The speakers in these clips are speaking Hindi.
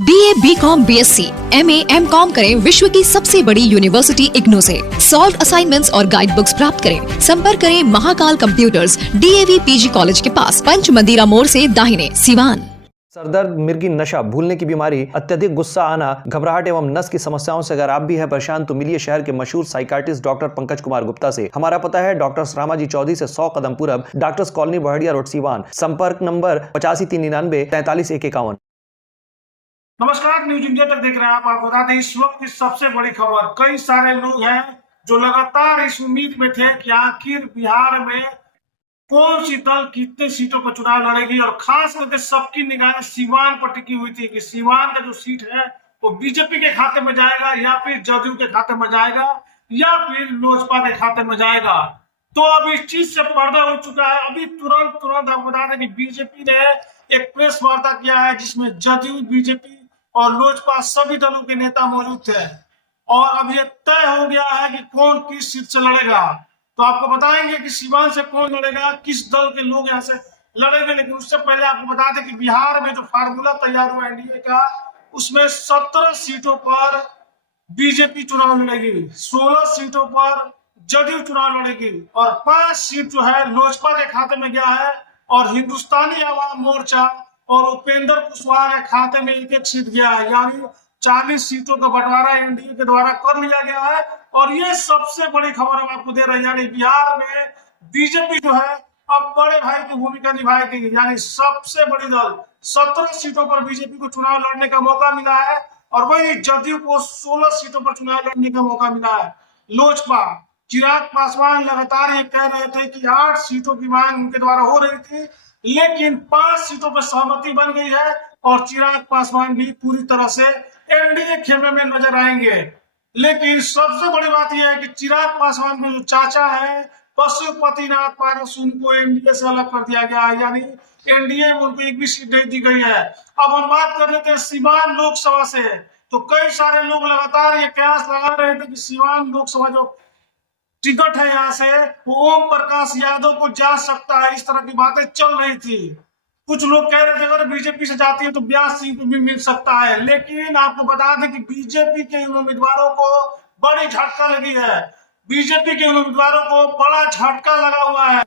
BA, BCom, BSc, MA, MCom करें विश्व की सबसे बड़ी यूनिवर्सिटी इग्नू से। सॉल्व असाइनमेंट्स और गाइड बुक्स प्राप्त करें। संपर्क करें Mahakal computers, DAV PG college के पास, पंच मंदिरा मोड़ से दाहिने, सिवान। सरदर्द, मिर्गी, नशा, भूलने की बीमारी, अत्यधिक गुस्सा आना, घबराहट एवं नस की समस्याओं से अगर आप भी हैं परेशान तो मिलिए शहर के मशहूर साइकाट्रिस्ट डॉक्टर पंकज कुमार गुप्ता से। हमारा पता है डॉक्टर रामाजी चौधरी से 100 कदम पूरब, doctors colony Bahadiya road, Siwan. संपर्क नंबर 85 399 43 151। नमस्कार, न्यूज इंडिया तक देख रहे हैं आप। आपको बता दें इस वक्त की सबसे बड़ी खबर, कई सारे लोग हैं जो लगातार इस उम्मीद में थे कि आखिर बिहार में कौन सी दल कितने सीटों पर चुनाव लड़ेगी, और खास करके सबकी निगाहें सीवान पर टिकी हुई थी कि सीवान का जो सीट है वो बीजेपी के खाते में जाएगा या फिर जदयू के खाते में जाएगा या फिर लोजपा के खाते में जाएगा। तो अब इस चीज से पर्दा हो चुका है। अभी तुरंत आपको बता दें कि बीजेपी ने एक प्रेस वार्ता किया है जिसमें जदयू, बीजेपी और लोजपा सभी दलों के नेता मौजूद थे, और अब यह तय हो गया है कि कौन किस सीट से लड़ेगा। तो आपको बताएंगे कि सीवान से कौन लड़ेगा, किस दल के लोग यहाँ से लड़ेंगे। लेकिन उससे पहले आपको बता दें कि बिहार में जो फार्मूला तैयार हुआ एनडीए का, उसमें 17 सीटों पर बीजेपी चुनाव लड़ेगी, 16 सीटों पर जदयू चुनाव लड़ेगी और 5 सीट जो है लोजपा के खाते में गया है, और हिंदुस्तानी आवाम मोर्चा और उपेंद्र कुशवाहा के खाते में एक सीट गया है। यानी 40 सीटों का बंटवारा एनडीए के द्वारा कर लिया गया है। और ये सबसे बड़ी खबर हम आपको दे रहे हैं, यानी बिहार में बीजेपी जो है अब बड़े भाई की भूमिका निभाएगी। यानी सबसे बड़ी दल 17 सीटों पर बीजेपी को चुनाव लड़ने का मौका मिला है, और वही जदयू को 16 सीटों पर चुनाव लड़ने का मौका मिला है। लोजपा, चिराग पासवान लगातार ये कह रहे थे कि 8 सीटों की मांग उनके द्वारा हो रही थी, लेकिन 5 सीटों पर सहमति बन गई है, और चिराग पासवान भी पूरी तरह से एनडीए खेमे में नजर आएंगे। लेकिन सबसे बड़ी बात यह है कि चिराग पासवान के जो चाचा है पशुपतिनाथ पारस, उनको एनडीए से अलग कर दिया गया है। यानी एनडीए में उनको एक भी सीट नहीं दी गई है। अब हम बात कर लेते हैं सीवान लोकसभा से। तो कई सारे लोग लगातार ये कयास लगा रहे थे कि सीवान लोकसभा जो टिकट है यहाँ से वो ओम प्रकाश यादव को जा सकता है, इस तरह की बातें चल रही थी। कुछ लोग कह रहे थे अगर बीजेपी से जाती है तो व्यास सिंह को भी मिल सकता है। लेकिन आपको बता दें कि बीजेपी के उम्मीदवारों को बड़ी झटका लगी है, बीजेपी के उम्मीदवारों को बड़ा झटका लगा हुआ है,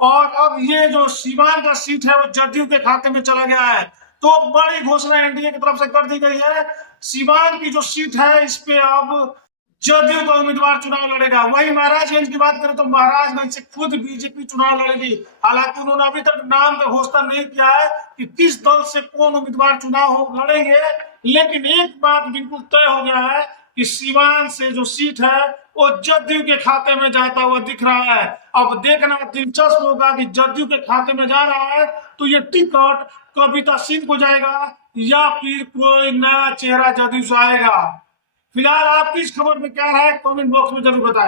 और अब ये जो सीवान का सीट है वो जदयू के खाते में चला गया है। तो बड़ी घोषणा एनडीए की तरफ से कर दी गई है। सीवान की जो सीट है इस पे अब जदयू का उम्मीदवार चुनाव लड़ेगा। वही महाराजगंज की बात करें तो महाराजगंज से खुद बीजेपी चुनाव लड़ेगी। हालांकि उन्होंने अभी तक नाम का घोषणा नहीं किया है कि किस दल से कौन उम्मीदवार चुनाव लड़ेंगे, लेकिन एक बात बिल्कुल तय हो गया है कि सीवान से जो सीट है वो जदयू के खाते में जाता हुआ दिख रहा है। अब देखना दिलचस्प होगा कि जदयू के खाते में जा रहा है तो ये टिकट कविता सिंह को जाएगा या फिर कोई नया चेहरा जदयू से आएगा। फिलहाल आपकी इस खबर में क्या राय है, कमेंट बॉक्स में जरूर बताएं।